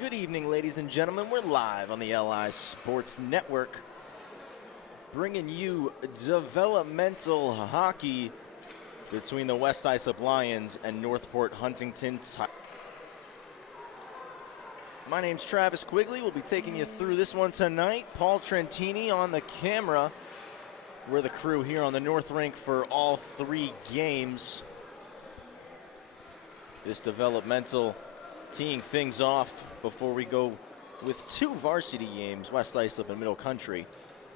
Good evening, ladies and gentlemen. We're live on the LI Sports Network, bringing you developmental hockey between the West Islip Lions and Northport Huntington. My name's Travis Quigley. We'll be taking you through this one tonight. Paul Trentini on the camera. We're the crew here on the North Rink for all three games. This developmental teeing things off before we go with two varsity games, West Islip and Middle Country,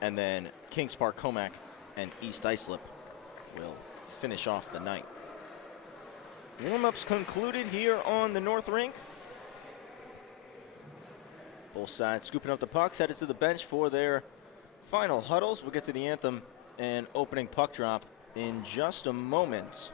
and then Kings Park, Comac, and East Islip will finish off the night. Warm-ups concluded here on the North Rink. Both sides scooping up the pucks, headed to the bench for their final huddles. We'll get to the anthem and opening puck drop in just a moment.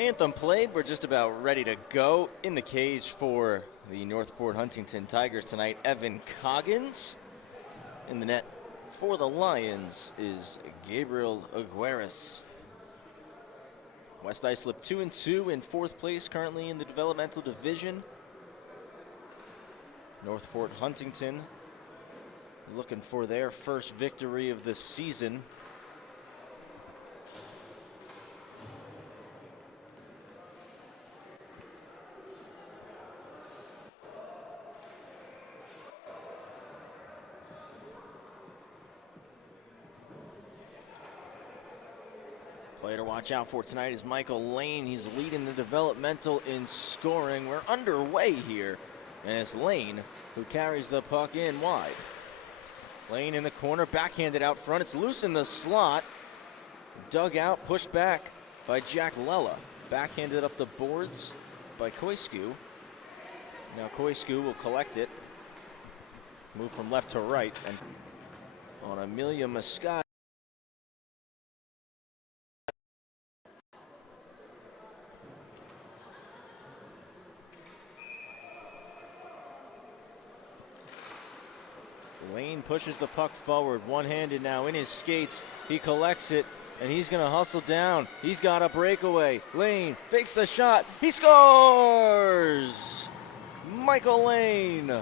Anthem played. We're just about ready to go. In the cage for the Northport Huntington Tigers tonight, Evan Coggins. In the net for the Lions is Gabriel Aguirres. West Islip 2-2 in fourth place currently in the developmental division. Northport Huntington looking for their first victory of the season. Player to watch out for tonight is Michael Lane. He's leading the developmental in scoring. We're underway here, and it's Lane who carries the puck in wide. Lane in the corner, backhanded out front. It's loose in the slot. Dug out, pushed back by Jack Lella. Backhanded up the boards by Koisku. Now Koisku will collect it. Move from left to right, and on Amelia Muscat. Lane pushes the puck forward, one-handed now in his skates. He collects it, and he's going to hustle down. He's got a breakaway. Lane fakes the shot. He scores! Michael Lane.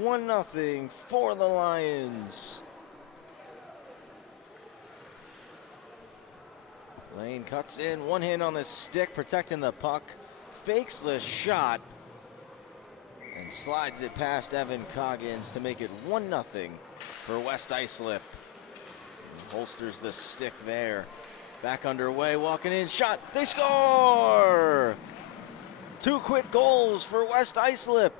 1-0 for the Lions. Lane cuts in, one hand on the stick, protecting the puck, fakes the shot, and slides it past Evan Coggins to make it 1-0 for West Islip. He holsters the stick there. Back underway, walking in, shot, they score! 2 quick goals for West Islip.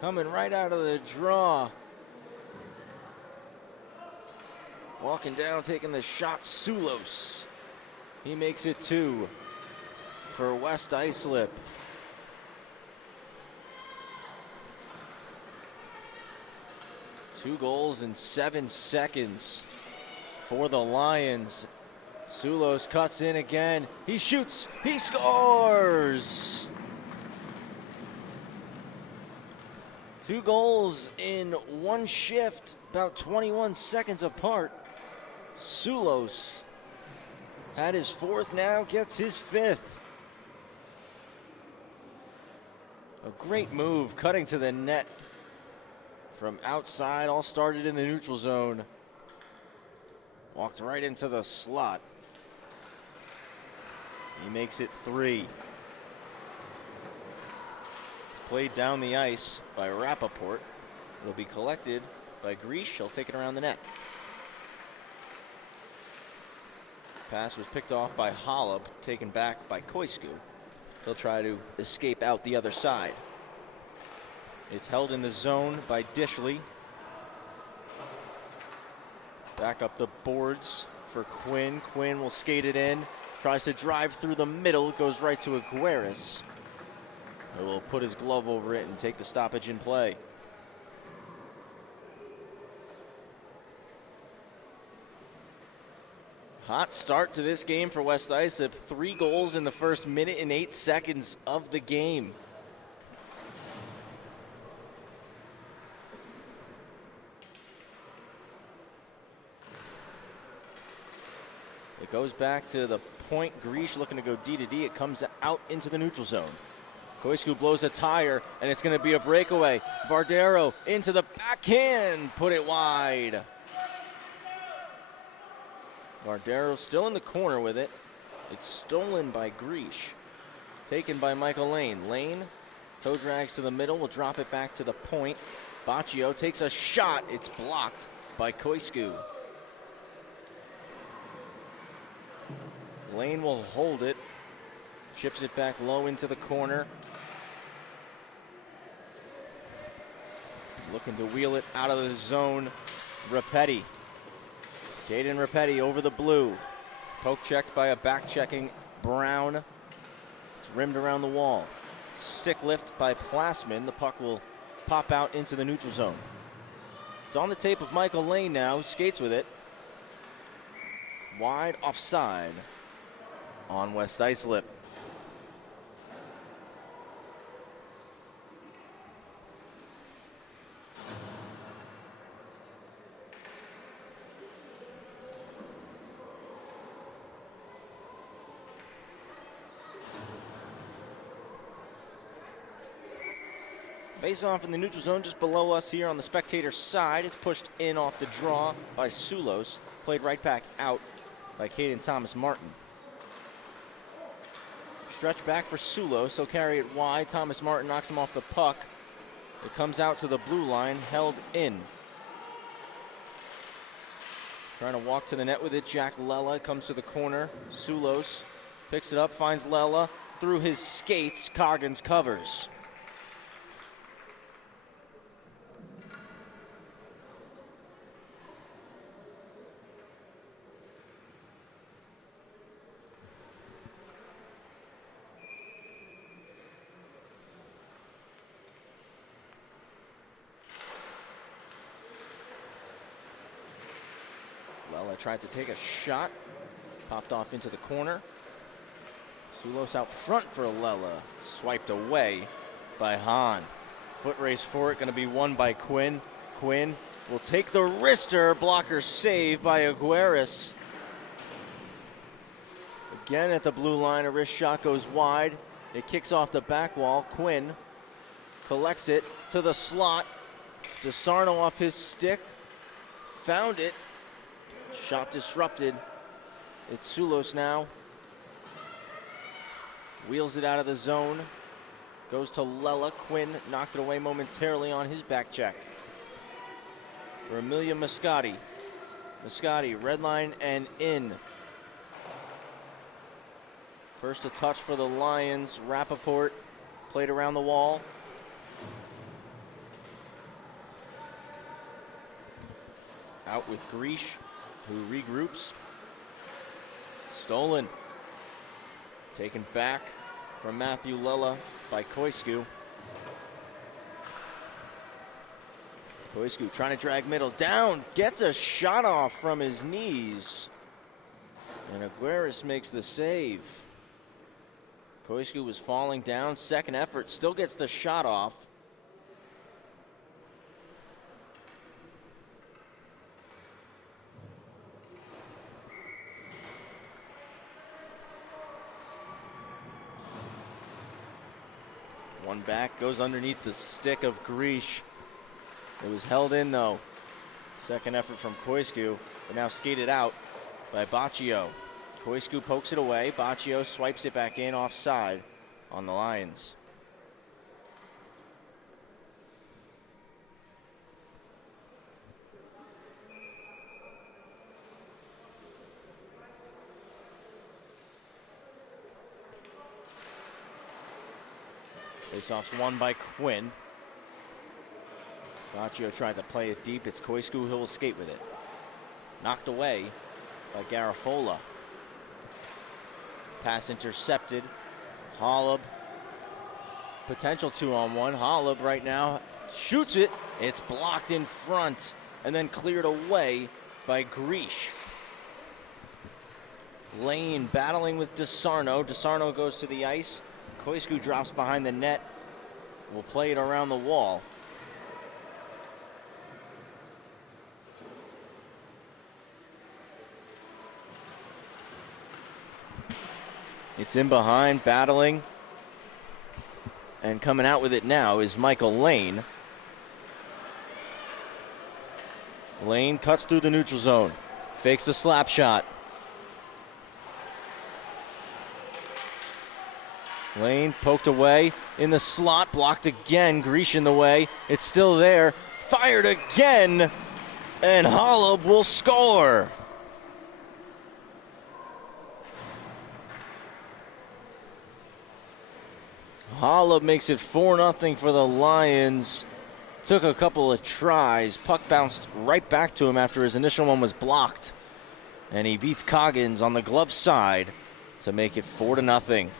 Coming right out of the draw. Walking down, taking the shot, Sulos. He makes it 2 for West Islip. Two goals in 7 seconds for the Lions. Sulos cuts in again. He shoots, he scores! 2 goals in 1 shift, about 21 seconds apart. Sulos had his 4th now, gets his 5th. A great move, cutting to the net from outside, all started in the neutral zone. Walked right into the slot. He makes it 3. Played down the ice by Rappaport. It'll be collected by Greesh. He'll take it around the net. Pass was picked off by Hollop, taken back by Koisku. He'll try to escape out the other side. It's held in the zone by Dishley. Back up the boards for Quinn. Quinn will skate it in. Tries to drive through the middle. Goes right to Aguirres. He will put his glove over it and take the stoppage in play. Hot start to this game for West Islip. 3 goals in the first minute and 8 seconds of the game. It goes back to the point. Greesh looking to go D to D. It comes out into the neutral zone. Koisku blows a tire, and it's going to be a breakaway. Vardero into the backhand, put it wide. Vardero still in the corner with it. It's stolen by Greesh. Taken by Michael Lane. Lane, toe drags to the middle, will drop it back to the point. Baccio takes a shot. It's blocked by Koisku. Lane will hold it. Chips it back low into the corner. Looking to wheel it out of the zone. Rapetti. Caden Rapetti over the blue. Poke checked by a back-checking Brown. It's rimmed around the wall. Stick lift by Plasman. The puck will pop out into the neutral zone. It's on the tape of Michael Lane now. Skates with it. Wide offside on West Islip. Face off in the neutral zone just below us here on the spectator side. It's pushed in off the draw by Sulos. Played right back out by Caden Thomas Martin. Stretch back for Sulos. He'll carry it wide. Thomas Martin knocks him off the puck. It comes out to the blue line, held in. Trying to walk to the net with it. Jack Lella comes to the corner. Sulos picks it up, finds Lella. Through his skates, Coggins covers. Lela tried to take a shot. Popped off into the corner. Sulos out front for Lela. Swiped away by Hahn. Foot race for it, going to be won by Quinn. Quinn will take the wrister. Blocker save by Aguirres. Again at the blue line, a wrist shot goes wide. It kicks off the back wall. Quinn collects it to the slot. DeSarno off his stick. Found it. Shot disrupted. It's Sulos now. Wheels it out of the zone. Goes to Lela. Quinn knocked it away momentarily on his back check. For Emilia Moscati. Moscati, red line and in. First a touch for the Lions. Rappaport played around the wall. Out with Grish, who regroups. Stolen. Taken back from Matthew Lela by Koisku. Koisku trying to drag middle down. Gets a shot off from his knees. And Aguirres makes the save. Koisku was falling down. Second effort, still gets the shot off. One back, goes underneath the stick of Grish. It was held in though. Second effort from Koisku, but now skated out by Baccio. Koisku pokes it away. Baccio swipes it back in offside on the Lions. Faceoff's won by Quinn. Baccio tried to play it deep. It's Koisku who will skate with it. Knocked away by Garafola. Pass intercepted. Holub. Potential 2-on-1. Holub right now shoots it. It's blocked in front and then cleared away by Grish. Lane battling with DeSarno. DeSarno goes to the ice. Koisku drops behind the net. Will play it around the wall. It's in behind, battling. And coming out with it now is Michael Lane. Lane cuts through the neutral zone. Fakes the slap shot. Lane poked away in the slot, blocked again. Grish in the way. It's still there. Fired again. And Holub will score. Holub makes it 4-0 for the Lions. Took a couple of tries. Puck bounced right back to him after his initial one was blocked. And he beats Coggins on the glove side to make it 4-0.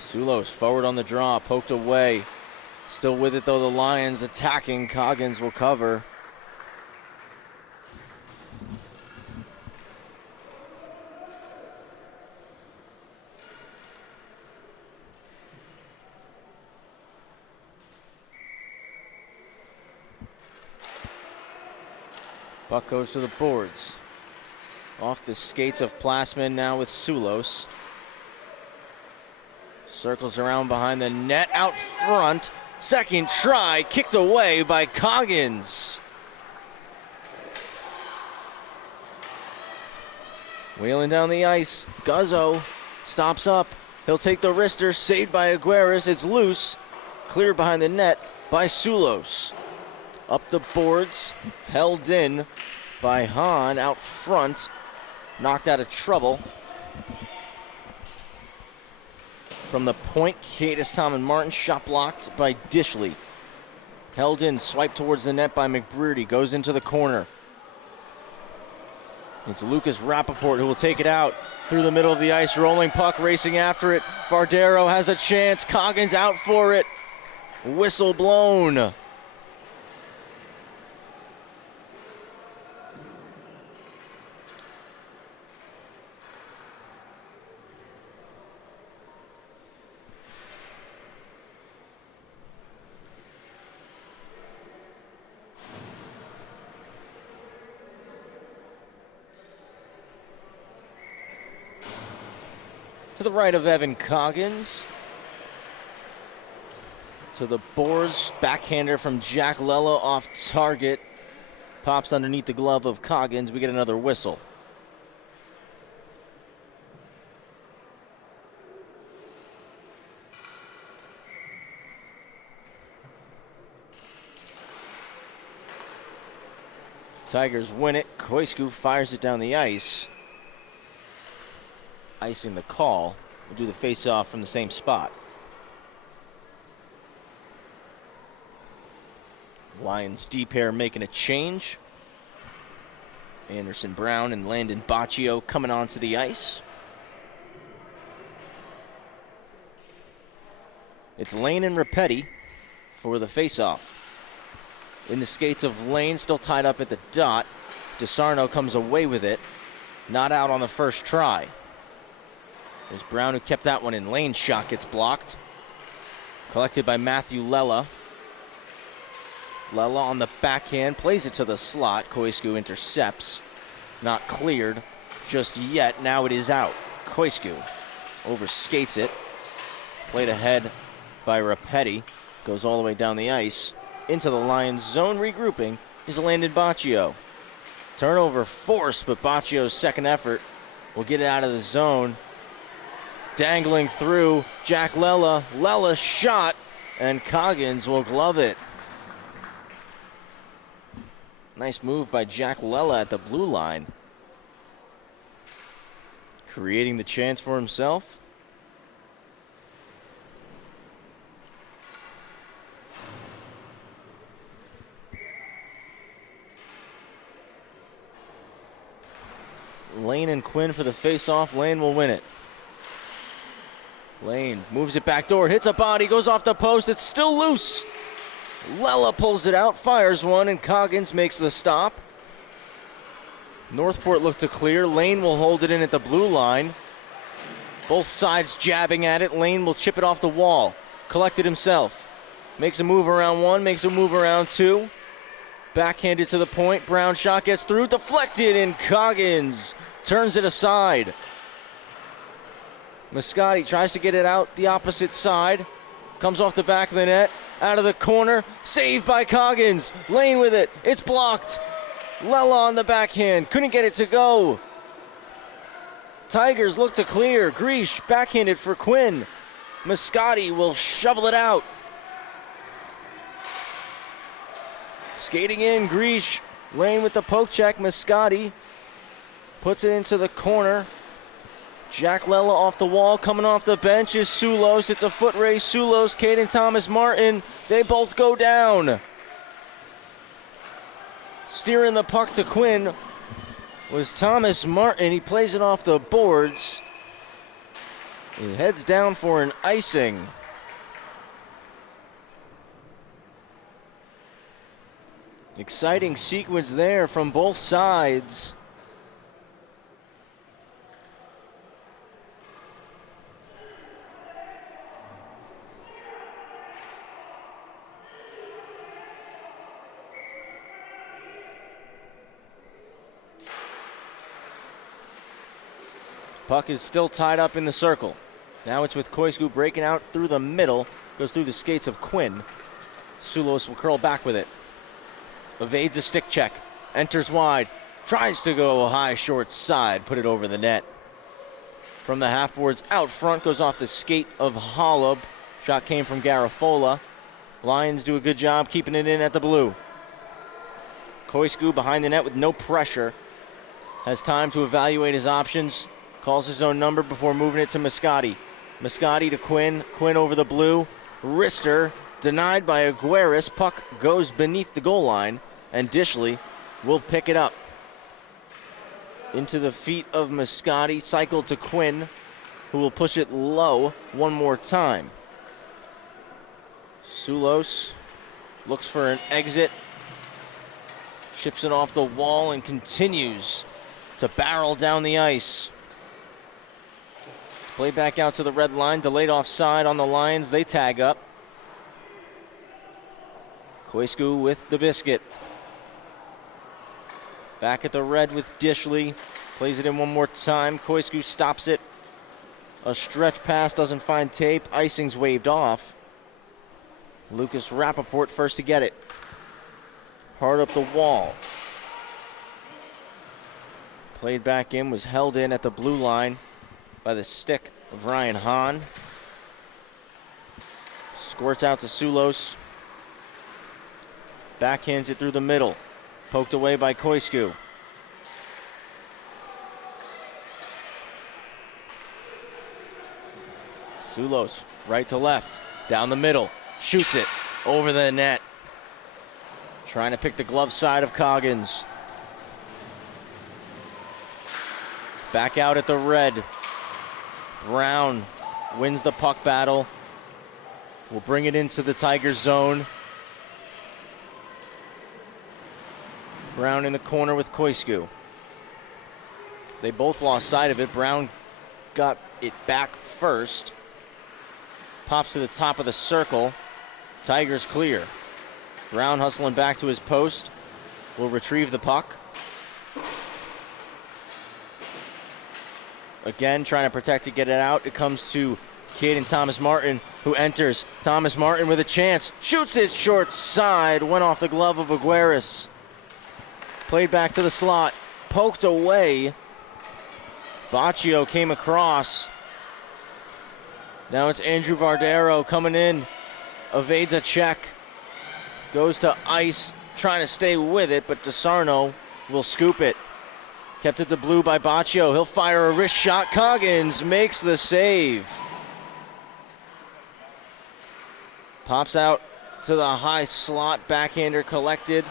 Sulos forward on the draw, poked away. Still with it though, the Lions attacking. Coggins will cover. Puck goes to the boards. Off the skates of Plasman now with Sulos. Circles around behind the net, out front. Second try, kicked away by Coggins. Wheeling down the ice, Guzzo stops up. He'll take the wrister, saved by Aguirres. It's loose, cleared behind the net by Sulos. Up the boards, held in by Hahn out front. Knocked out of trouble. From the point, Cadis, Tom, and Martin. Shot blocked by Dishley. Held in, swiped towards the net by McBrearty. Goes into the corner. It's Lucas Rappaport who will take it out through the middle of the ice. Rolling puck, racing after it. Vardero has a chance. Coggins out for it. Whistle blown. To the right of Evan Coggins. To the boards, backhander from Jack Lella off target. Pops underneath the glove of Coggins. We get another whistle. Tigers win it. Koisku fires it down the ice. Icing the call. We'll do the face-off from the same spot. Lions D pair making a change. Anderson Brown and Landon Baccio coming onto the ice. It's Lane and Rapetti for the face-off. In the skates of Lane, still tied up at the dot. DeSarno comes away with it. Not out on the first try. There's Brown who kept that one in. Lane's shot gets blocked. Collected by Matthew Lella. Lella on the backhand, plays it to the slot. Koisku intercepts. Not cleared just yet. Now it is out. Koisku overskates it. Played ahead by Rapetti. Goes all the way down the ice. Into the Lions zone, regrouping is Landon Baccio. Turnover forced, but Baccio's second effort will get it out of the zone. Dangling through Jack Lella. Lella shot, and Coggins will glove it. Nice move by Jack Lella at the blue line. Creating the chance for himself. Lane and Quinn for the face-off. Lane will win it. Lane moves it back door, hits a body, goes off the post. It's still loose. Lella pulls it out, fires one, and Coggins makes the stop. Northport looked to clear. Lane will hold it in at the blue line. Both sides jabbing at it. Lane will chip it off the wall. Collected himself. Makes a move around one, makes a move around two. Backhanded to the point. Brown shot gets through, deflected, and Coggins turns it aside. Moscati tries to get it out the opposite side. Comes off the back of the net. Out of the corner. Saved by Coggins. Lane with it. It's blocked. Lella on the backhand. Couldn't get it to go. Tigers look to clear. Greesh backhanded for Quinn. Moscati will shovel it out. Skating in, Greesh. Lane with the poke check. Moscati puts it into the corner. Jack Lella off the wall. Coming off the bench is Sulos. It's a foot race. Sulos, Caden Thomas Martin. They both go down. Steering the puck to Quinn was Thomas Martin. He plays it off the boards. He heads down for an icing. Exciting sequence there from both sides. Puck is still tied up in the circle. Now it's with Koisku breaking out through the middle. Goes through the skates of Quinn. Sulos will curl back with it. Evades a stick check. Enters wide. Tries to go high short side. Put it over the net. From the half boards out front. Goes off the skate of Holub. Shot came from Garafola. Lions do a good job keeping it in at the blue. Koisku behind the net with no pressure. Has time to evaluate his options. Calls his own number before moving it to Moscati. Moscati to Quinn. Quinn over the blue. Wrister denied by Aguirres. Puck goes beneath the goal line, and Dishley will pick it up. Into the feet of Moscati. Cycle to Quinn, who will push it low one more time. Sulos looks for an exit, chips it off the wall and continues to barrel down the ice. Play back out to the red line, delayed offside on the Lions. They tag up. Koisku with the biscuit. Back at the red with Dishley. Plays it in one more time. Koisku stops it. A stretch pass doesn't find tape. Icing's waved off. Lucas Rappaport first to get it. Hard up the wall. Played back in, was held in at the blue line by the stick of Ryan Hahn. Squirts out to Sulos. Backhands it through the middle. Poked away by Koisku. Sulos, right to left, down the middle, shoots it over the net. Trying to pick the glove side of Coggins. Back out at the red. Brown wins the puck battle. Will bring it into the Tigers zone. Brown in the corner with Koisku. They both lost sight of it. Brown got it back first. Pops to the top of the circle. Tigers clear. Brown hustling back to his post. Will retrieve the puck. Again, trying to protect to get it out. It comes to Caden Thomas Martin, who enters. Thomas Martin with a chance. Shoots it short side. Went off the glove of Aguirres. Played back to the slot. Poked away. Baccio came across. Now it's Andrew Vardero coming in. Evades a check. Goes to ice. Trying to stay with it, but DeSarno will scoop it. Kept it to blue by Baccio. He'll fire a wrist shot. Coggins makes the save. Pops out to the high slot. Backhander collected.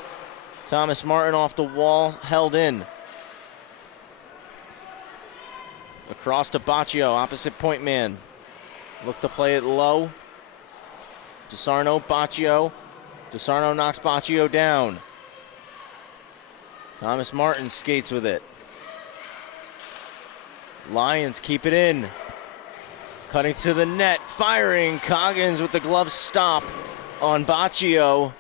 Thomas Martin off the wall. Held in. Across to Baccio. Opposite point man. Look to play it low. DeSarno, Baccio. DeSarno knocks Baccio down. Thomas Martin skates with it. Lions keep it in. Cutting to the net, firing. Coggins with the glove stop on Baccio.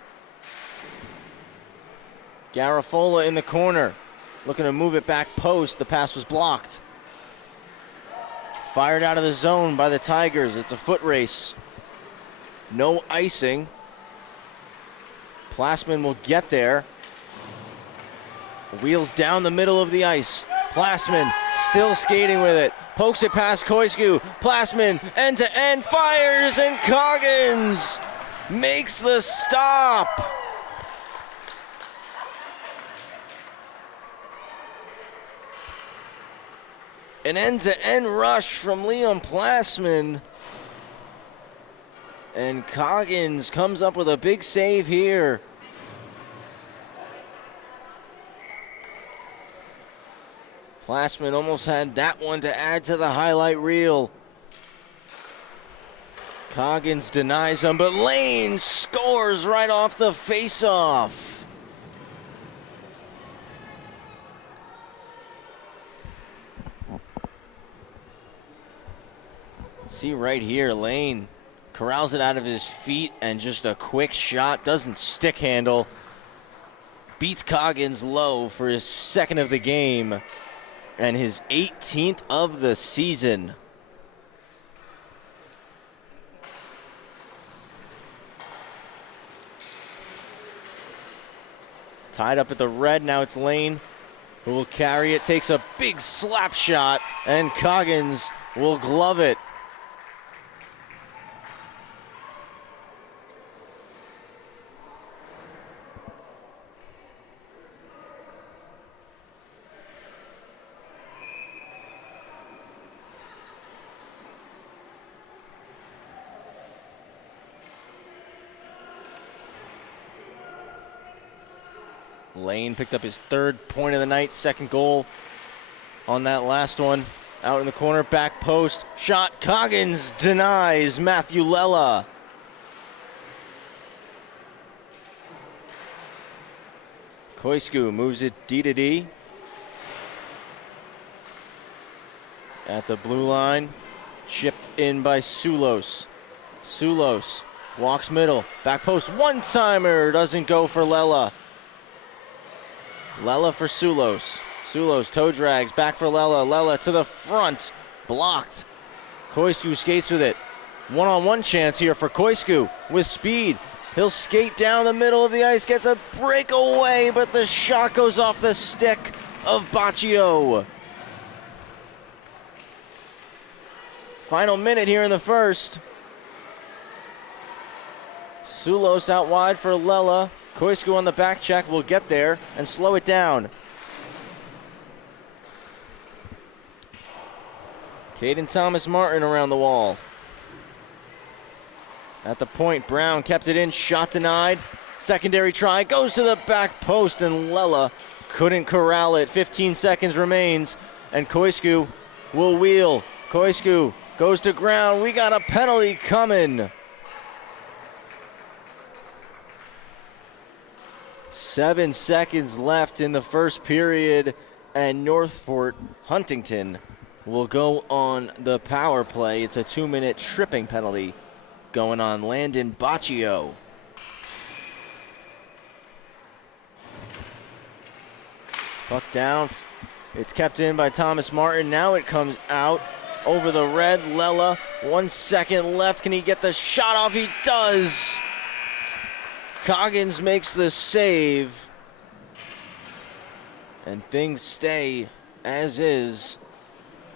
Garafola in the corner, looking to move it back post. The pass was blocked. Fired out of the zone by the Tigers. It's a foot race. No icing. Plasman will get there. Wheels down the middle of the ice. Plasman still skating with it. Pokes it past Koisku. Plasman end-to-end fires, and Coggins makes the stop. An end-to-end rush from Liam Plasman. And Coggins comes up with a big save here. Plasman almost had that one to add to the highlight reel. Coggins denies him, but Lane scores right off the face-off. See right here, Lane corrals it out of his feet and just a quick shot, doesn't stick handle. Beats Coggins low for his second of the game and his 18th of the season. Tied up at the red, now it's Lane who will carry it, takes a big slap shot, and Coggins will glove it. Lane picked up his third point of the night, second goal on that last one. Out in the corner, back post, shot, Coggins denies Matthew Lella. Koisku moves it D to D. At the blue line, chipped in by Sulos. Sulos walks middle, back post, one-timer, doesn't go for Lela. Lela for Sulos. Sulos toe drags, back for Lela. Lela to the front, blocked. Koisku skates with it. One-on-one chance here for Koisku with speed. He'll skate down the middle of the ice, gets a breakaway, but the shot goes off the stick of Baccio. Final minute here in the first. Sulos out wide for Lela. Koisku on the back check will get there and slow it down. Caden Thomas Martin around the wall. At the point, Brown kept it in, shot denied. Secondary try, goes to the back post, and Lela couldn't corral it. 15 seconds remains, and Koisku will wheel. Koisku goes to ground. We got a penalty coming. 7 seconds left in the first period, and Northport Huntington will go on the power play. It's a 2-minute tripping penalty going on Landon Baccio. Puck down. It's kept in by Thomas Martin. Now it comes out over the red. Lela, 1 second left. Can he get the shot off? He does. Coggins makes the save. And things stay as is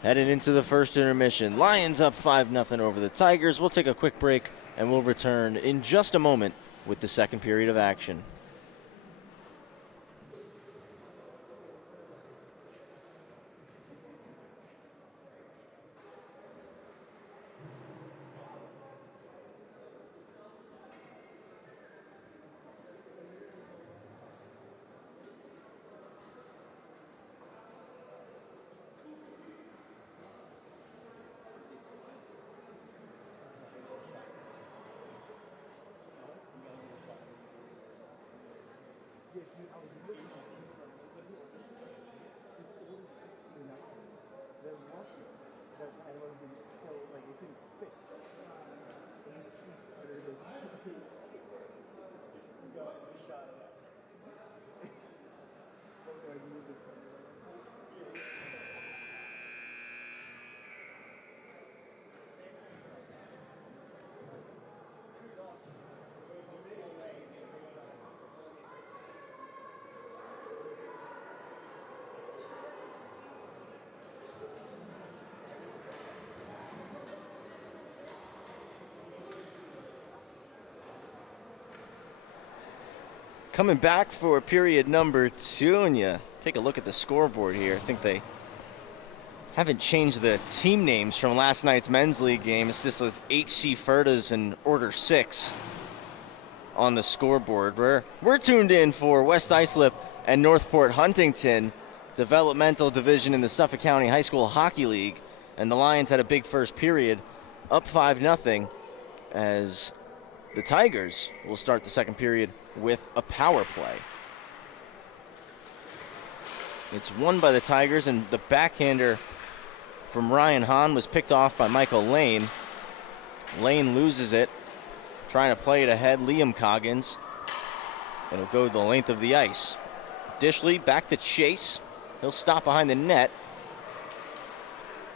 headed into the first intermission. Lions up 5-0 over the Tigers. We'll take a quick break and we'll return in just a moment with the second period of action. Coming back for period number 2, and you take a look at the scoreboard here. I think they haven't changed the team names from last night's men's league game. It's just as HC Ferdas and Order 6 on the scoreboard. We're tuned in for West Islip and Northport Huntington, developmental division in the Suffolk County High School Hockey League. And the Lions had a big first period, up 5-0, as the Tigers will start the second period with a power play. It's won by the Tigers, and the backhander from Ryan Hahn was picked off by Michael Lane. Lane loses it, trying to play it ahead. Liam Coggins. It'll go the length of the ice. Dish lead back to Chase. He'll stop behind the net.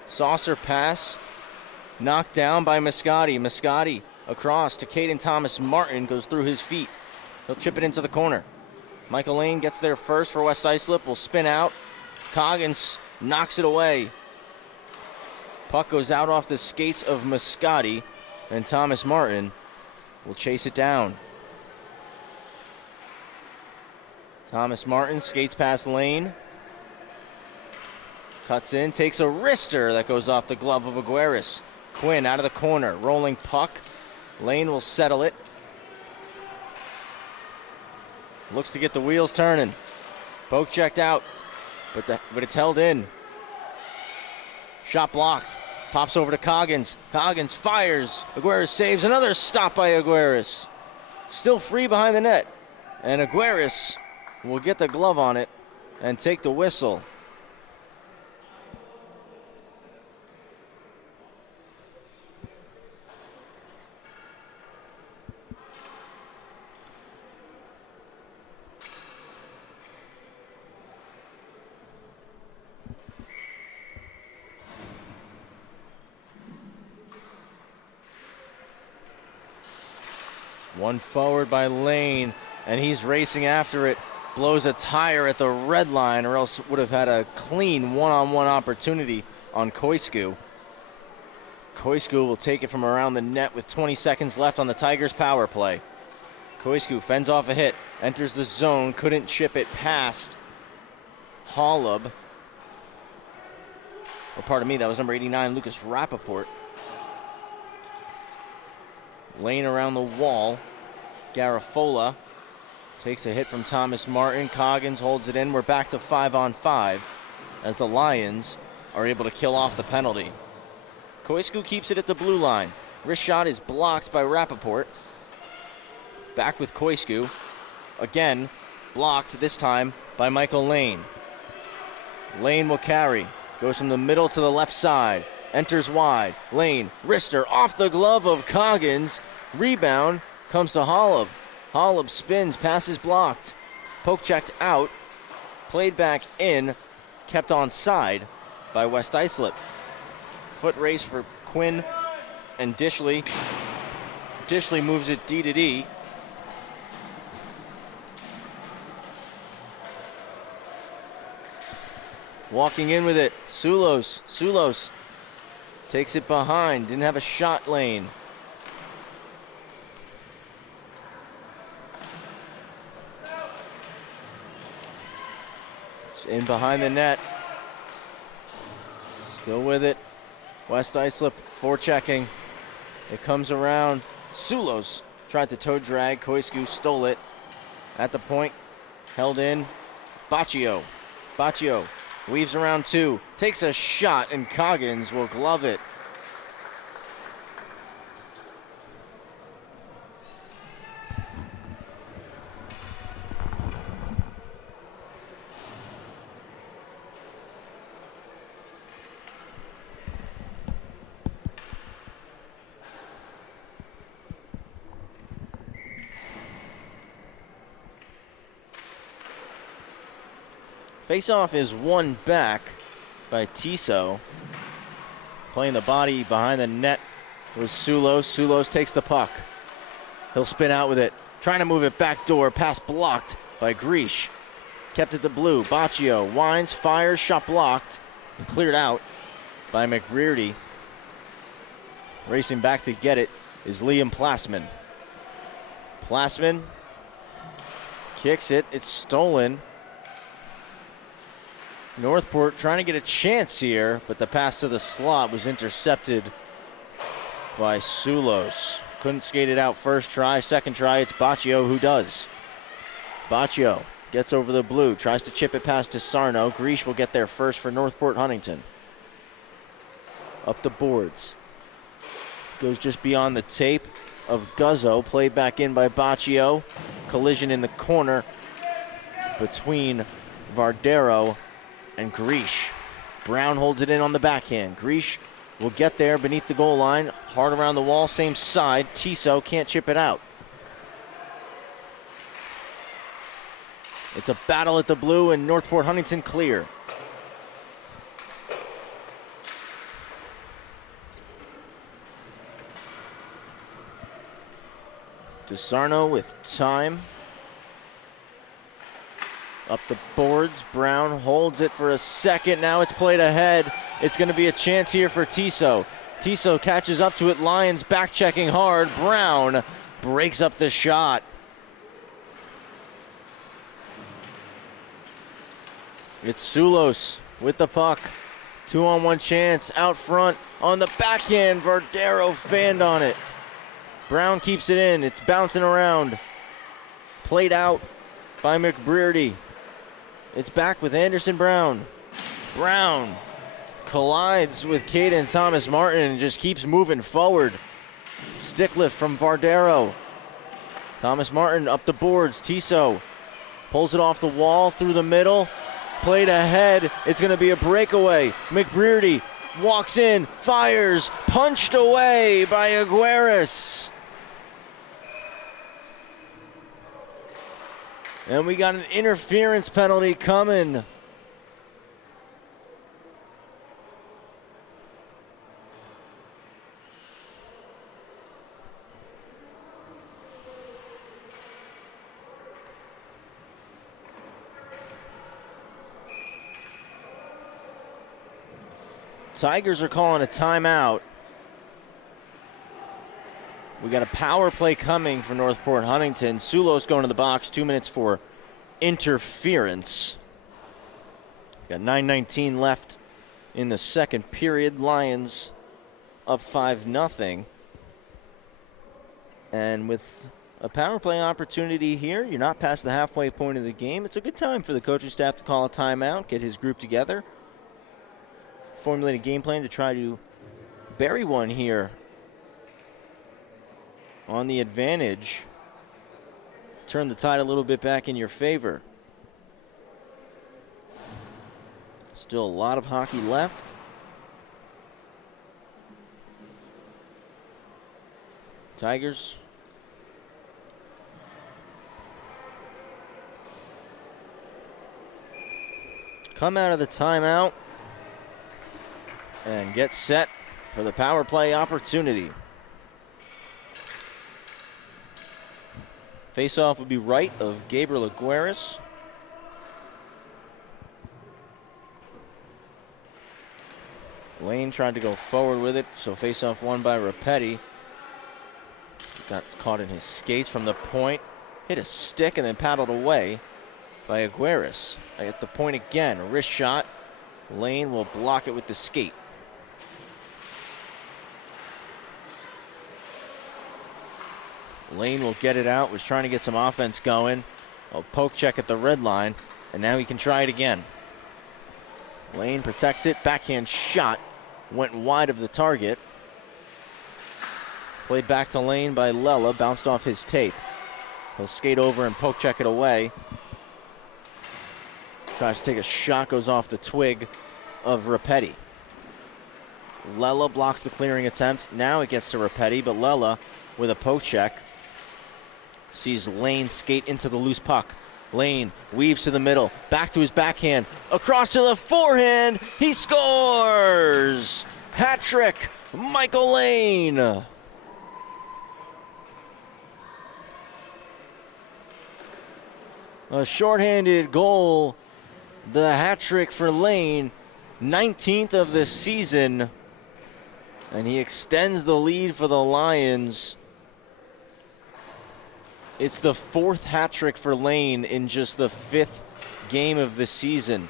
Saucer pass, knocked down by Mascotti. Mascotti across to Caden Thomas Martin, goes through his feet. He'll chip it into the corner. Michael Lane gets there first for West Islip. Will spin out. Coggins knocks it away. Puck goes out off the skates of Mascotti, and Thomas Martin will chase it down. Thomas Martin skates past Lane. Cuts in, takes a wrister that goes off the glove of Aguirres. Quinn out of the corner, rolling puck. Lane will settle it. Looks to get the wheels turning. Poke checked out, but it's held in. Shot blocked. Pops over to Coggins. Coggins fires. Aguirres saves. Another stop by Aguirres. Still free behind the net. And Aguirres will get the glove on it and take the whistle. One forward by Lane, and he's racing after it. Blows a tire at the red line, or else would have had a clean one-on-one opportunity on Koisku. Koisku will take it from around the net with 20 seconds left on the Tigers' power play. Koisku fends off a hit, enters the zone, couldn't chip it past Hollub. Or pardon me, that was number 89, Lucas Rappaport. Lane around the wall. Garafola takes a hit from Thomas Martin. Coggins holds it in. We're back to 5-on-5 as the Lions are able to kill off the penalty. Koisku keeps it at the blue line. Wrist shot is blocked by Rappaport. Back with Koisku. Again, blocked this time by Michael Lane. Lane will carry. Goes from the middle to the left side. Enters wide. Lane, wrister off the glove of Coggins. Rebound comes to Hollub. Hollub spins, passes blocked. Poke checked out. Played back in. Kept on side by West Islip. Foot race for Quinn and Dishley. Dishley moves it D to D. Walking in with it, Sulos. Sulos takes it behind, didn't have a shot lane. It's in behind the net. Still with it. West Islip forechecking. It comes around. Sulos tried to toe drag. Koisku stole it. At the point, held in. Baccio. Baccio weaves around two. Takes a shot, and Coggins will glove it. Face-off is won back by Tiso. Playing the body behind the net was Sulos. Sulos takes the puck. He'll spin out with it. Trying to move it back door. Pass blocked by Grish. Kept it to blue. Baccio winds, fires, shot blocked. And cleared out by McBrearty. Racing back to get it is Liam Plasman. Plasman kicks it. It's stolen. Northport trying to get a chance here, but the pass to the slot was intercepted by Sulos. Couldn't skate it out first try. Second try, it's Baccio who does. Baccio gets over the blue, tries to chip it past to Sarno. Grish will get there first for Northport Huntington. Up the boards. Goes just beyond the tape of Guzzo. Played back in by Baccio. Collision in the corner between Vardero and Grish. Brown holds it in on the backhand. Grish will get there beneath the goal line. Hard around the wall, same side. Tiso can't chip it out. It's a battle at the blue, and Northport Huntington clear. DeSarno with time. Up the boards, Brown holds it for a second. Now it's played ahead. It's going to be a chance here for Tiso. Tiso catches up to it. Lions back checking hard. Brown breaks up the shot. It's Sulos with the puck. 2-on-1 chance out front on the backhand. Vardero fanned on it. Brown keeps it in. It's bouncing around. Played out by McBrearty. It's back with Anderson Brown. Brown collides with Caden Thomas Martin and just keeps moving forward. Stick lift from Vardero. Thomas Martin up the boards. Tiso Pulls it off the wall through the middle. Played ahead. It's going to be a breakaway. McBrearty walks in, fires, punched away by Aguirres. And we got an interference penalty coming. Tigers are calling a timeout. We got a power play coming for Northport Huntington. Sulos going to the box, 2 minutes for interference. Got 9:19 left in the second period. Lions up 5-0. And with a power play opportunity here, you're not past the halfway point of the game. It's a good time for the coaching staff to call a timeout, get his group together, formulate a game plan to try to bury one here on the advantage. Turn the tide a little bit back in your favor. Still a lot of hockey left. Tigers come out of the timeout and get set for the power play opportunity. Face-off would be right of Gabriel Aguirres. Lane tried to go forward with it, so face-off won by Rapetti. Got caught in his skates from the point, hit a stick and then paddled away by Aguirres. At the point again, a wrist shot. Lane will block it with the skate. Lane will get it out, was trying to get some offense going. A poke check at the red line, and now he can try it again. Lane protects it, backhand shot, went wide of the target. Played back to Lane by Lella, bounced off his tape. He'll skate over and poke check it away. Tries to take a shot, goes off the twig of Rapetti. Lella blocks the clearing attempt. Now it gets to Rapetti, but Lella with a poke check. Sees Lane skate into the loose puck. Lane weaves to the middle, back to his backhand, across to the forehand. He scores! Hat trick, Michael Lane. A shorthanded goal, the hat trick for Lane, 19th of the season, and he extends the lead for the Lions. It's the fourth hat trick for Lane in just the 5th game of the season.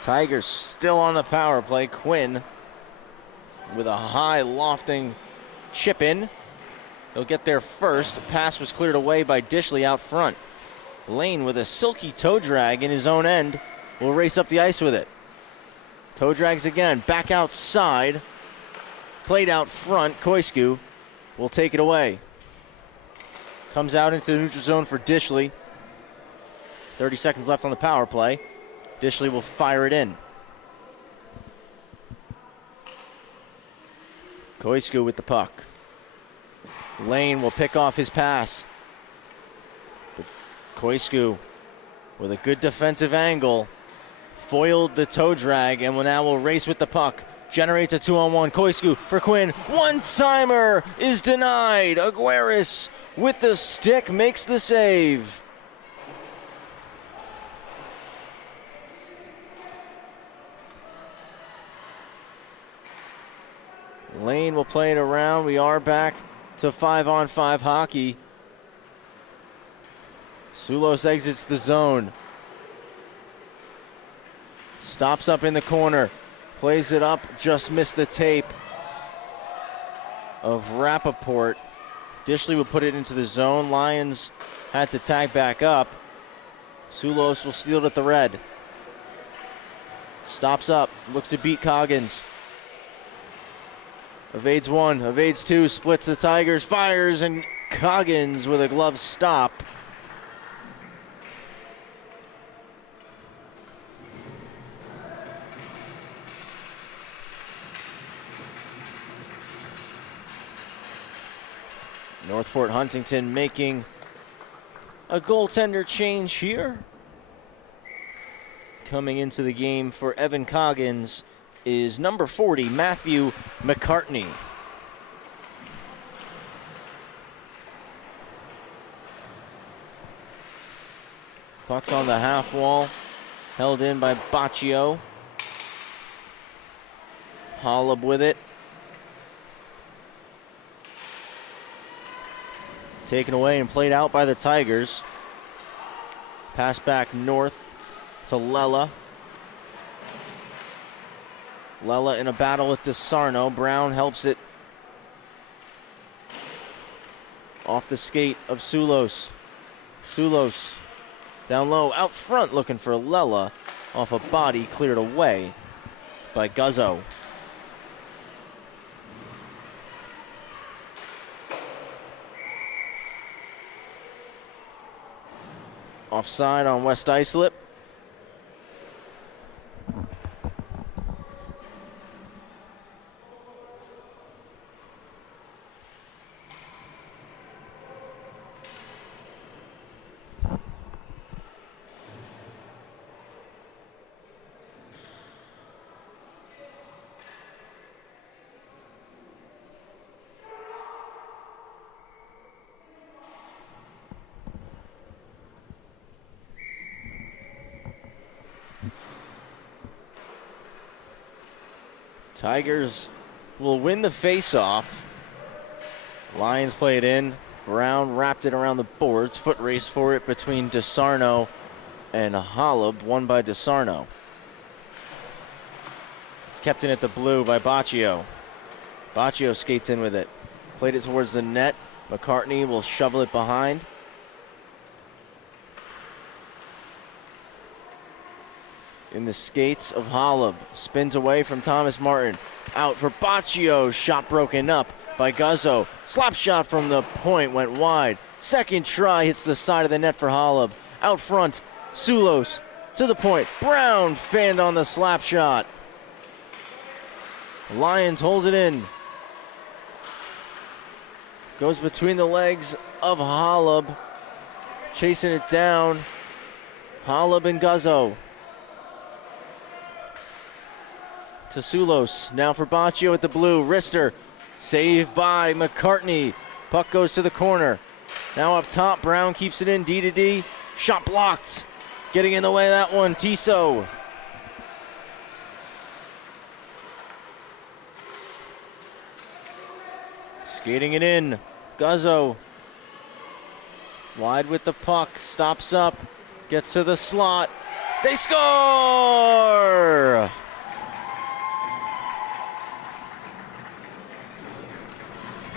Tigers still on the power play. Quinn with a high lofting chip in. He'll get there first. Pass was cleared away by Dishley out front. Lane with a silky toe drag in his own end will race up the ice with it. Toe drags again, back outside. Played out front. Koisku will take it away. Comes out into the neutral zone for Dishley. 30 seconds left on the power play. Dishley will fire it in. Koisku with the puck. Lane will pick off his pass. But Koisku with a good defensive angle foiled the toe drag and will race with the puck. Generates a 2-on-1. Koisku for Quinn. One-timer is denied. Aguirres with the stick makes the save. Lane will play it around. We are back to 5-on-5 hockey. Sulos exits the zone. Stops up in the corner. Plays it up. Just missed the tape of Rappaport. Dishley will put it into the zone. Lions had to tag back up. Sulos will steal it at the red. Stops up. Looks to beat Coggins. Evades one, evades two, splits the Tigers, fires, and Coggins with a glove stop. Northport Huntington making a goaltender change here. Coming into the game for Evan Coggins is number 40, Matthew McCartney. Puck's on the half wall, held in by Baccio. Holub with it. Taken away and played out by the Tigers. Pass back north to Lella. Lella in a battle with DeSarno. Brown helps it off the skate of Sulos. Sulos down low, out front looking for Lella. Off a body cleared away by Guzzo. Offside on West Islip. Tigers will win the face-off. Lions play it in. Brown wrapped it around the boards. Foot race for it between DeSarno and Holub, won by DeSarno. It's kept in at the blue by Baccio. Baccio skates in with it. Played it towards the net. McCartney will shovel it behind. In the skates of Holub. Spins away from Thomas Martin. Out for Baccio. Shot broken up by Guzzo. Slap shot from the point went wide. Second try hits the side of the net for Holub. Out front, Sulos to the point. Brown fanned on the slap shot. Lions hold it in. Goes between the legs of Holub. Chasing it down. Holub and Guzzo. To Sulos, now for Baccio at the blue. Rister, saved by McCartney. Puck goes to the corner. Now up top, Brown keeps it in, D to D. Shot blocked. Getting in the way of that one, Tiso. Skating it in, Guzzo. Wide with the puck, stops up, gets to the slot. They score!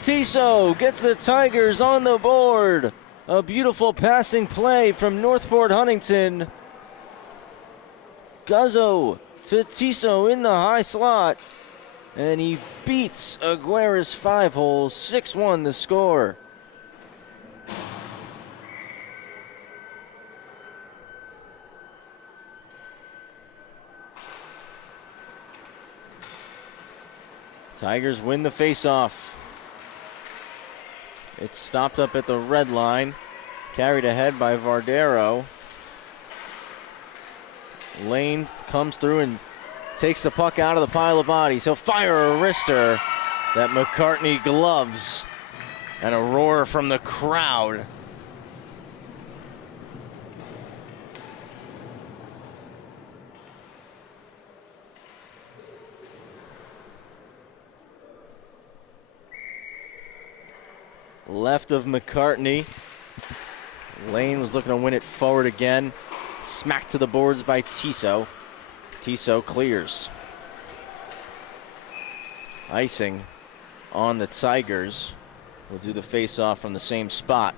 Tiso gets the Tigers on the board. A beautiful passing play from Northport Huntington. Guzzo to Tiso in the high slot. And he beats Aguirre's 5-hole. 6-1 the score. Tigers win the faceoff. It's stopped up at the red line. Carried ahead by Vardero. Lane comes through and takes the puck out of the pile of bodies. He'll fire a wrister that McCartney gloves. And a roar from the crowd. Left of McCartney. Lane was looking to win it forward again. Smacked to the boards by Tiso. Tiso clears. Icing on the Tigers. We'll do the face-off from the same spot.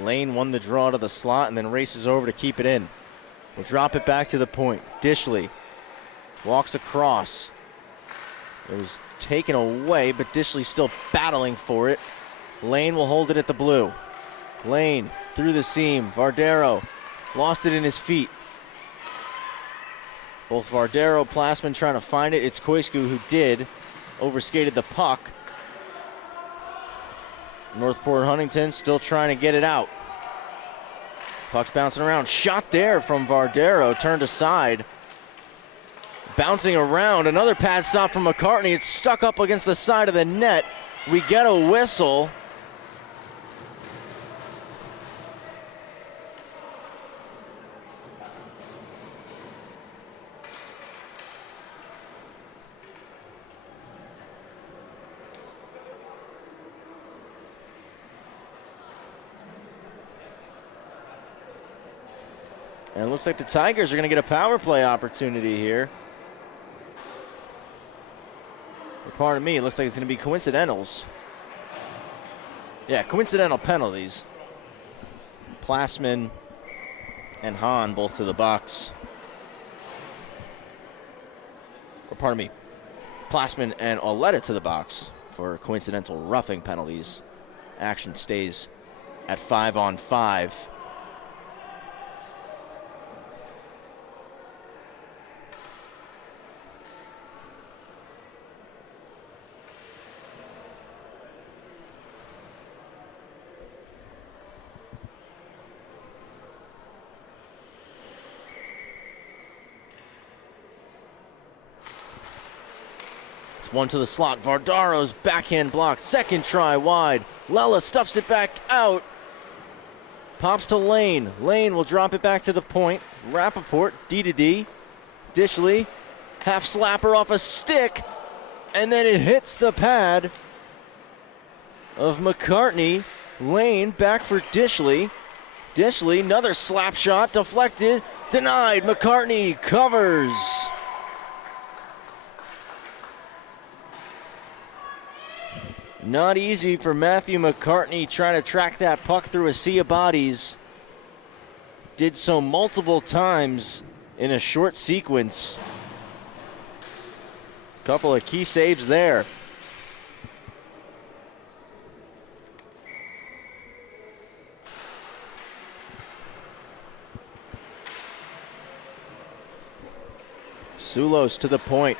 Lane won the draw to the slot and then races over to keep it in. We'll drop it back to the point. Dishley walks across. It was taken away, but Dishley still battling for it. Lane will hold it at the blue. Lane through the seam. Vardero lost it in his feet. Both Vardero, Plasman trying to find it. It's Koisku who did. Overskated the puck. Northport Huntington still trying to get it out. Puck's bouncing around. Shot there from Vardero. Turned aside. Bouncing around. Another pad stop from McCartney. It's stuck up against the side of the net. We get a whistle. And it looks like the Tigers are going to get a power play opportunity here. Or pardon me, it looks like it's going to be coincidentals. Yeah, coincidental penalties. Plasman and Hahn both to the box. Or pardon me, Plasman and Oletta to the box for coincidental roughing penalties. Action stays at 5-on-5. One to the slot. Vardaro's backhand block. Second try wide. Lella stuffs it back out. Pops to Lane. Lane will drop it back to the point. Rappaport, D to D. Dishley, half slapper off a stick. And then it hits the pad of McCartney. Lane back for Dishley. Dishley, another slap shot. Deflected. Denied. McCartney covers. Not easy for Matthew McCartney trying to track that puck through a sea of bodies. Did so multiple times in a short sequence. Couple of key saves there. Sulos to the point.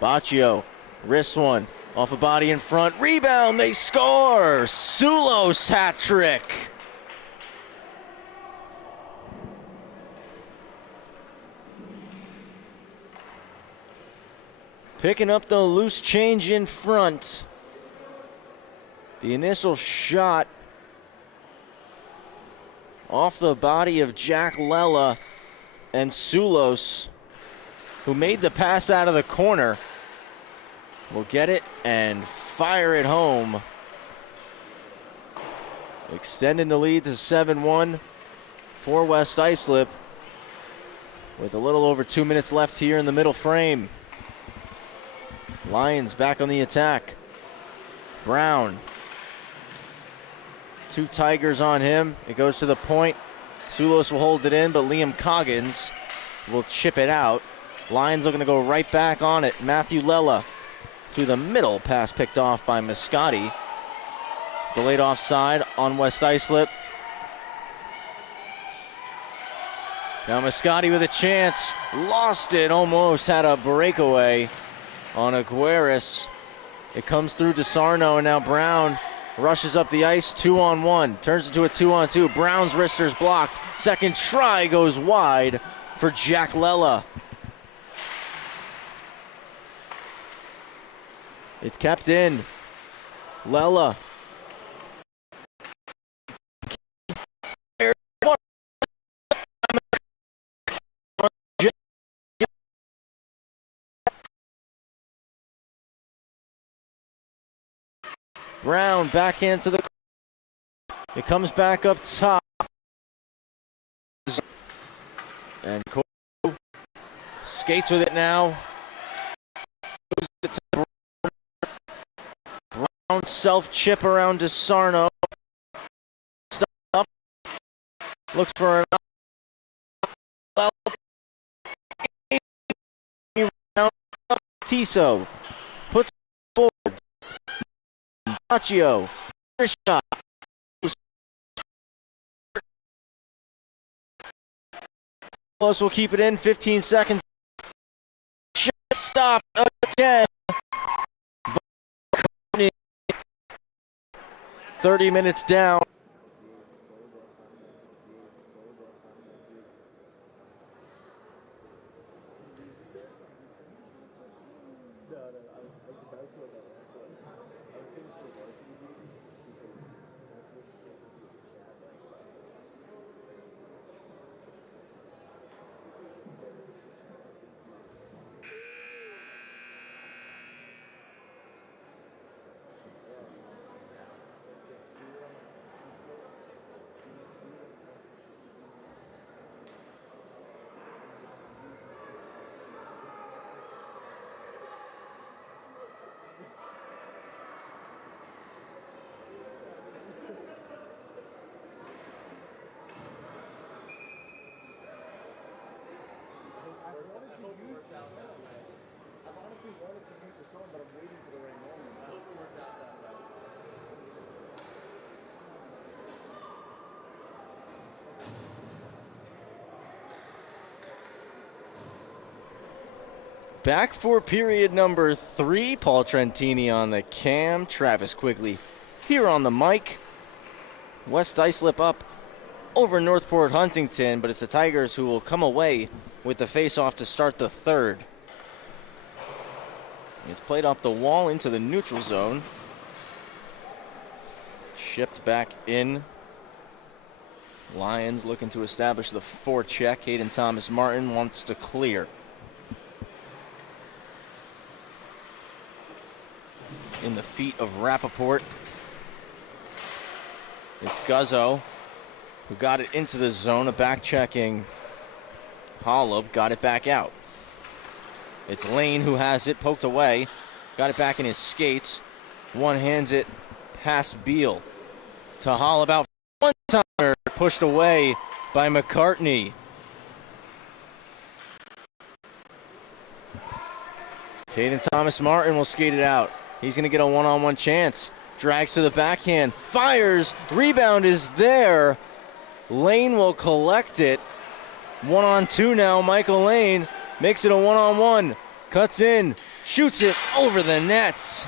Baccio, wrist one. Off a body in front, rebound, they score! Sulos hat trick. Picking up the loose change in front. The initial shot off the body of Jack Lella and Sulos, who made the pass out of the corner. Will get it and fire it home. Extending the lead to 7-1 for West Islip with a little over 2 minutes left here in the middle frame. Lions back on the attack. Brown. Two Tigers on him. It goes to the point. Sulos will hold it in, but Liam Coggins will chip it out. Lions are going to go right back on it. Matthew Lella to the middle, pass picked off by Muscati. Delayed offside on West Islip. Now Muscati with a chance, lost it, almost had a breakaway on Aguirres. It comes through DeSarno, and now Brown rushes up the ice, 2-on-1, turns into a 2-on-2. Brown's wrister's blocked. Second try goes wide for Jack Lella. It's kept in. Lella. Brown backhand to the. It comes back up top. And skates with it now. Brown self chip around DeSarno. Stop Looks for an Tiso. Puts forward. Baccio. Shot. Close will keep it in. 15 seconds. Shot stop again. 30 minutes down. Back for period number 3. Paul Trentini on the cam. Travis Quigley here on the mic. West Islip up over Northport Huntington, but it's the Tigers who will come away with the face-off to start the third. It's played off the wall into the neutral zone. Shipped back in. Lions looking to establish the forecheck. Hayden Thomas Martin wants to clear. In the feet of Rappaport. It's Guzzo who got it into the zone. A back-checking Holub got it back out. It's Lane who has it poked away. Got it back in his skates. One hands it past Beal to Holub out. One-timer pushed away by McCartney. Hayden Thomas Martin will skate it out. He's going to get a one-on-one chance. Drags to the backhand. Fires. Rebound is there. Lane will collect it. 1-on-2 now. Michael Lane makes it a 1-on-1. Cuts in. Shoots it over the nets.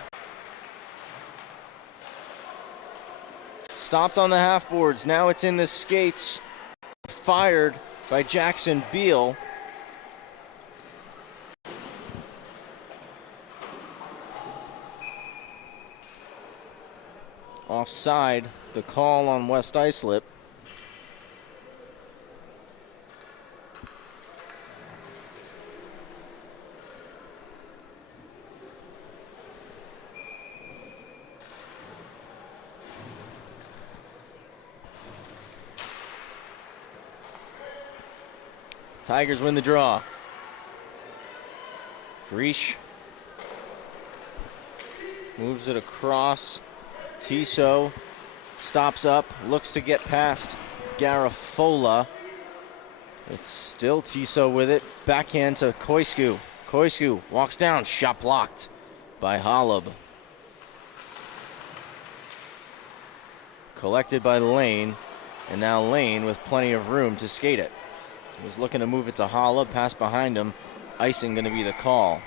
Stopped on the half boards. Now it's in the skates. Fired by Jackson Beal. Offside, the call on West Islip. Tigers win the draw. Greesh moves it across. Tiso stops up, looks to get past Garafola. It's still Tiso with it. Backhand to Koisku. Koisku walks down, shot blocked by Holub. Collected by Lane, and now Lane with plenty of room to skate it. He was looking to move it to Holub, pass behind him. Icing going to be the call.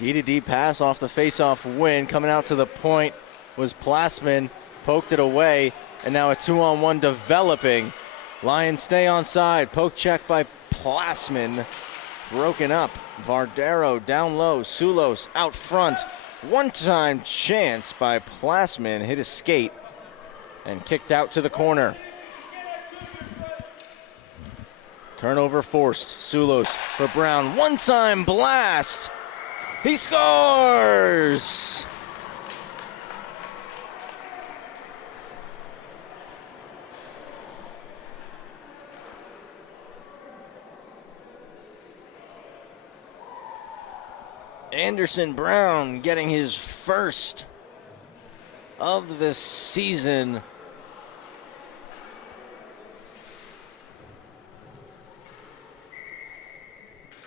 D-to-D pass off the face-off win. Coming out to the point was Plasman. Poked it away, and now a 2-on-1 developing. Lions stay on side. Poke check by Plasman. Broken up. Vardero down low. Sulos out front. One-time chance by Plasman. Hit his skate and kicked out to the corner. Turnover forced. Sulos for Brown. One-time blast. He scores! Anderson Brown getting his first of the season.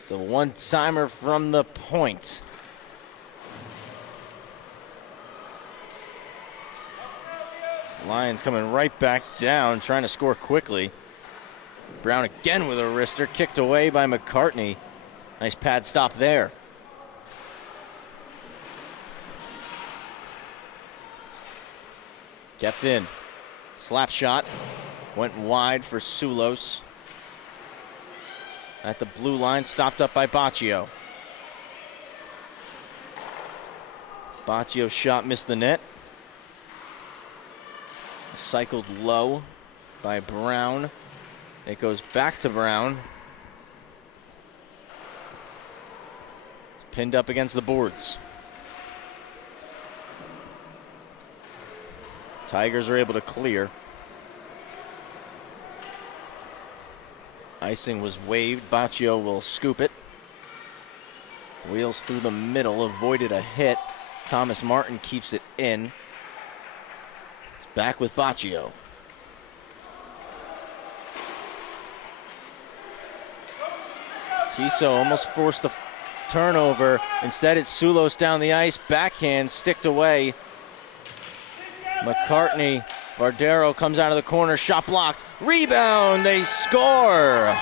The one-timer from the point. Lions coming right back down, trying to score quickly. Brown again with a wrister, kicked away by McCartney. Nice pad stop there. Kept in. Slap shot. Went wide for Sulos. At the blue line, stopped up by Baccio. Baccio's shot missed the net. Cycled low by Brown. It goes back to Brown. It's pinned up against the boards. Tigers are able to clear. Icing was waved. Baccio will scoop it. Wheels through the middle, avoided a hit. Thomas Martin keeps it in. Back with Baccio. Tiso almost forced the turnover. Instead, it's Sulos down the ice. Backhand sticked away. McCartney. Vardero comes out of the corner. Shot blocked. Rebound. They score.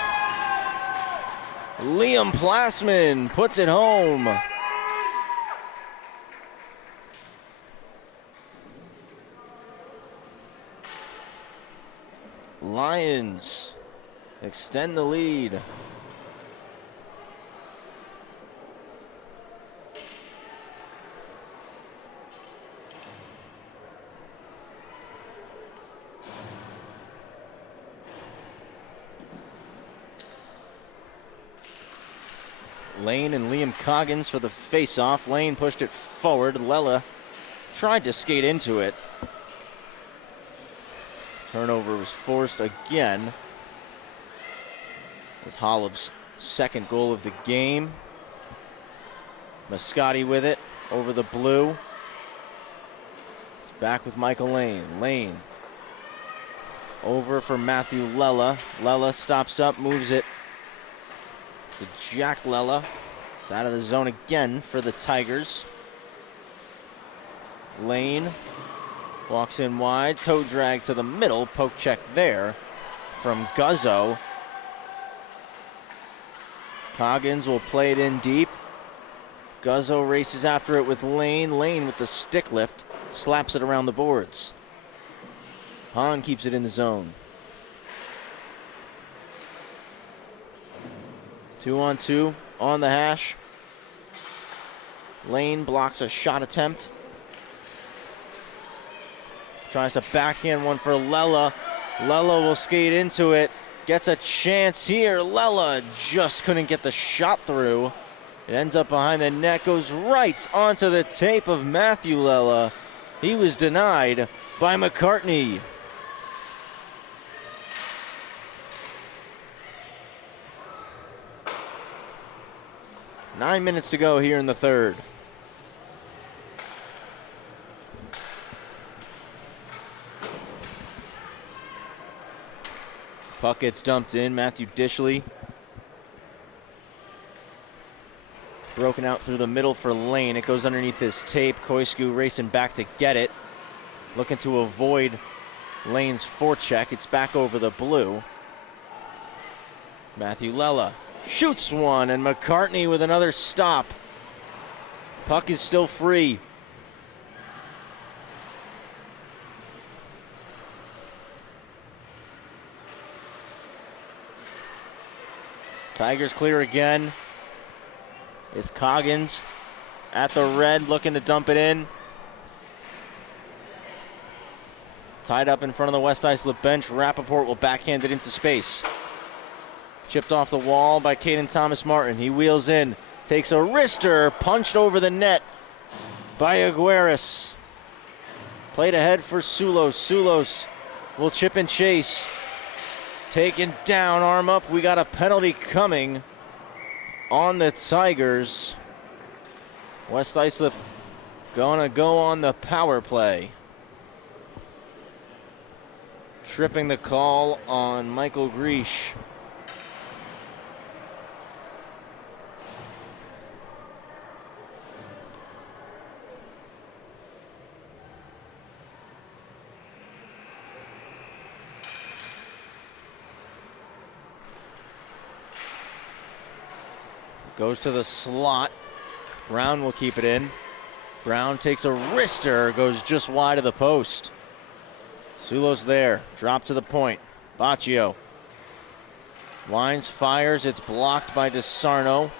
Liam Plasman puts it home. Lions extend the lead. Lane and Liam Coggins for the face-off. Lane pushed it forward. Lela tried to skate into it. Turnover was forced again. It was Hollop's second goal of the game. Mascotti with it over the blue. It's back with Michael Lane. Lane over for Matthew Lela. Lela stops up, moves it to Jack Lela. It's out of the zone again for the Tigers. Lane walks in wide, toe drag to the middle, poke check there from Guzzo. Coggins will play it in deep. Guzzo races after it with Lane. Lane with the stick lift, slaps it around the boards. Hahn keeps it in the zone. 2-on-2 on the hash. Lane blocks a shot attempt. Tries to backhand one for Lela. Lela will skate into it. Gets a chance here. Lela just couldn't get the shot through. It ends up behind the net. Goes right onto the tape of Matthew Lela. He was denied by McCartney. Nine minutes to go here in the third. Puck gets dumped in. Matthew Dishley. Broken out through the middle for Lane. It goes underneath his tape. Koisku racing back to get it. Looking to avoid Lane's forecheck. It's back over the blue. Matthew Lela shoots one, and McCartney with another stop. Puck is still free. Tigers clear again. It's Coggins at the red, looking to dump it in. Tied up in front of the West Islip bench. Rappaport will backhand it into space. Chipped off the wall by Caden Thomas Martin. He wheels in, takes a wrister, punched over the net by Aguirres. Played ahead for Sulos. Sulos will chip and chase. Taken down, arm up. We got a penalty coming on the Tigers. West Islip gonna go on the power play. Tripping the call on Michael Griesch. Goes to the slot. Brown will keep it in. Brown takes a wrister, goes just wide of the post. Sulos there, drop to the point. Baccio. Lines, fires, it's blocked by DeSarno.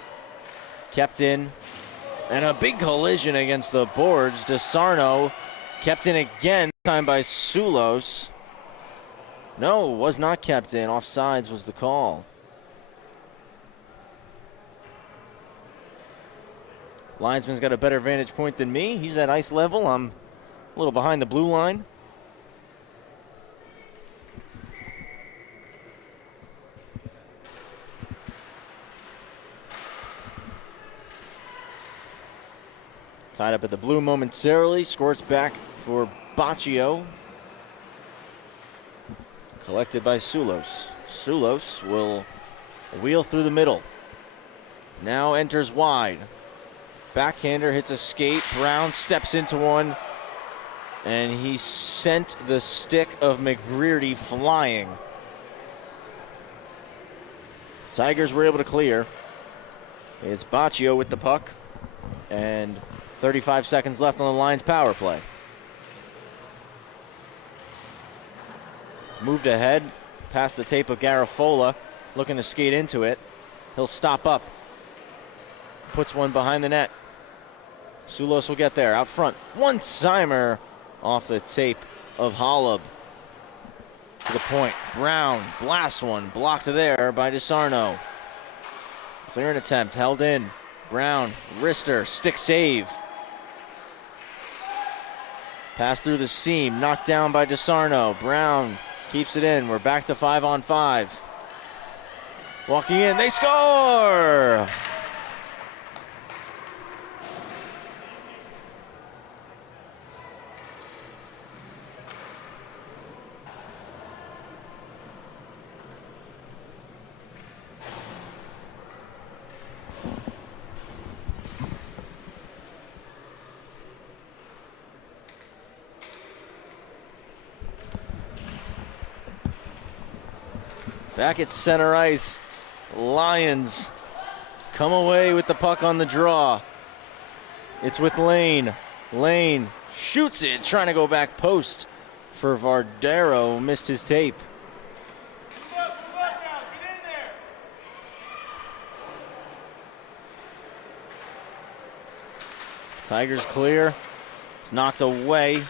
Kept in. And a big collision against the boards. DeSarno kept in again, this time by Sulos. No, was not kept in. Offsides was the call. Linesman's got a better vantage point than me. He's at ice level. I'm a little behind the blue line. Tied up at the blue momentarily. Squirts back for Baccio. Collected by Sulos. Sulos will wheel through the middle. Now enters wide. Backhander hits a skate. Brown steps into one. And he sent the stick of McBrearty flying. Tigers were able to clear. It's Baccio with the puck. And 35 seconds left on the Lions power play. Moved ahead, past the tape of Garafola, looking to skate into it. He'll stop up. Puts one behind the net. Sulos will get there, out front. One-timer off the tape of Holub. To the point, Brown blasts one, blocked there by DeSarno. Clearing attempt, held in. Brown, wrister, stick save. Pass through the seam, knocked down by DeSarno. Brown keeps it in. We're back to 5-on-5. Walking in, they score! Back at center ice, Lions come away with the puck on the draw. It's with Lane. Lane shoots it, trying to go back post for Vardero. Missed his tape. Move up now. Get in there. Tigers clear. It's knocked away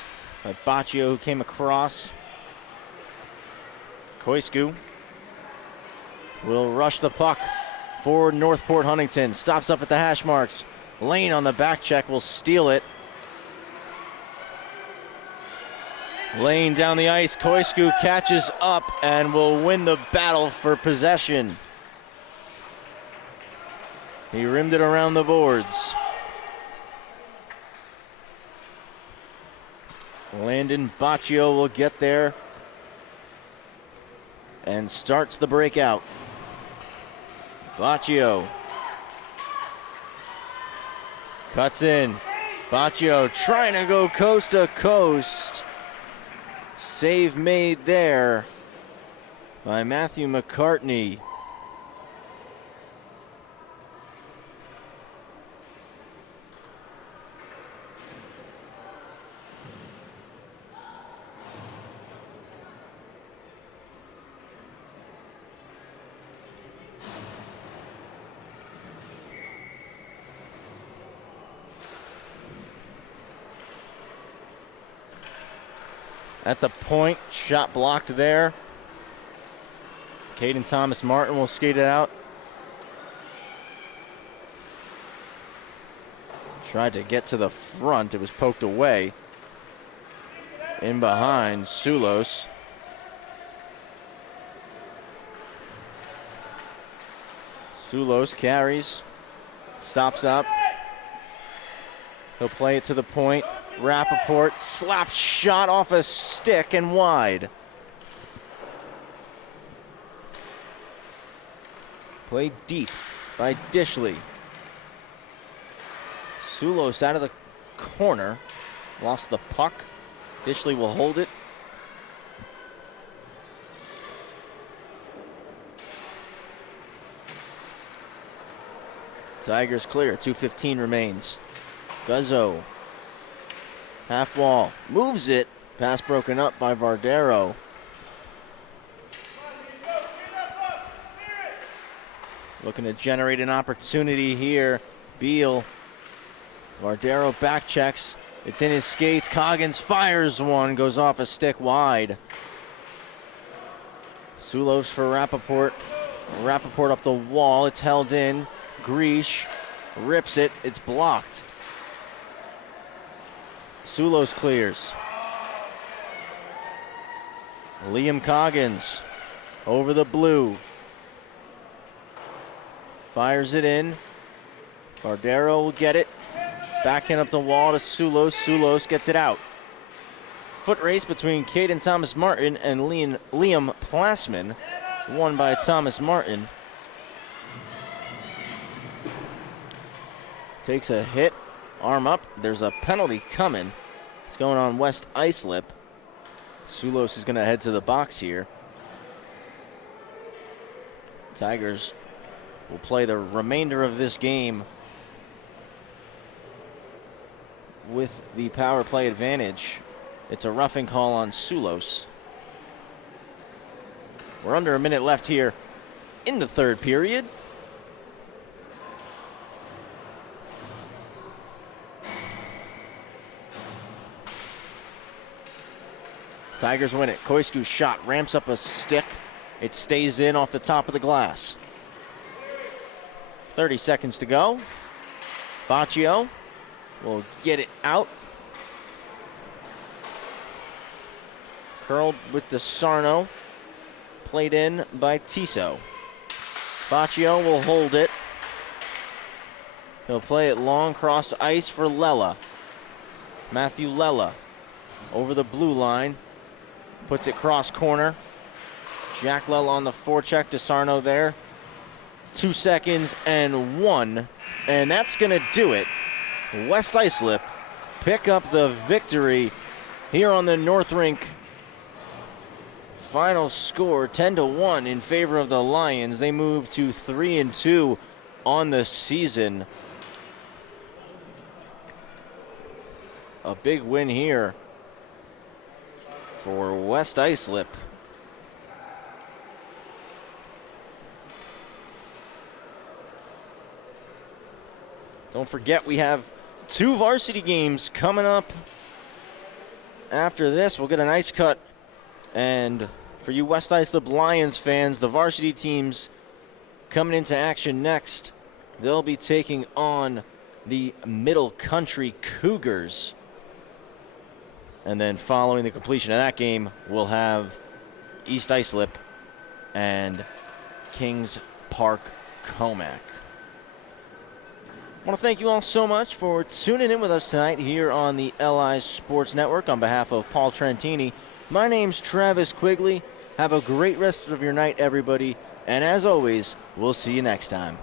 by Baccio, who came across. Koisku will rush the puck for Northport Huntington. Stops up at the hash marks. Lane on the back check will steal it. Lane down the ice. Koisku catches up and will win the battle for possession. He rimmed it around the boards. Landon Baccio will get there and starts the breakout. Baccio cuts in. Baccio trying to go coast to coast. Save made there by Matthew McCartney. At the point, shot blocked there. Caden Thomas Martin will skate it out. Tried to get to the front. It was poked away. In behind, Sulos. Sulos carries. Stops up. He'll play it to the point. Rappaport slaps shot off a stick and wide. Played deep by Dishley. Sulos out of the corner. Lost the puck. Dishley will hold it. Tigers clear. 2:15 remains. Guzzo. Half wall. Moves it. Pass broken up by Vardero. Looking to generate an opportunity here. Beal. Vardero back checks. It's in his skates. Coggins fires one. Goes off a stick wide. Sulos for Rappaport. Rappaport up the wall. It's held in. Greesh rips it. It's blocked. Sulos clears. Liam Coggins over the blue. Fires it in. Vardero will get it. Backing up the wall to Sulos. Sulos gets it out. Foot race between Caden Thomas Martin and Liam Plasman. Won by Thomas Martin. Takes a hit. Arm up. There's a penalty coming. It's going on West Islip. Sulos is going to head to the box here. Tigers will play the remainder of this game with the power play advantage. It's a roughing call on Sulos. We're under a minute left here in the third period. Tigers win it. Koisku's shot ramps up a stick. It stays in off the top of the glass. 30 seconds to go. Baccio will get it out. Curled with DeSarno. Played in by Tiso. Baccio will hold it. He'll play it long cross ice for Lella. Matthew Lella over the blue line. Puts it cross corner. Jack Lella on the forecheck. DeSarno there. 2 seconds and 1. And that's going to do it. West Islip pick up the victory here on the North Rink. Final score 10-1 in favor of the Lions. They move to 3-2 on the season. A big win here for West Islip. Don't forget, we have 2 varsity games coming up. After this, we'll get an ice cut. And for you West Islip Lions fans, the varsity teams coming into action next. They'll be taking on the Middle Country Cougars. And then following the completion of that game, we'll have East Islip and Kings Park Comac. I want to thank you all so much for tuning in with us tonight here on the LI Sports Network. On behalf of Paul Trentini, my name's Travis Quigley. Have a great rest of your night, everybody. And as always, we'll see you next time.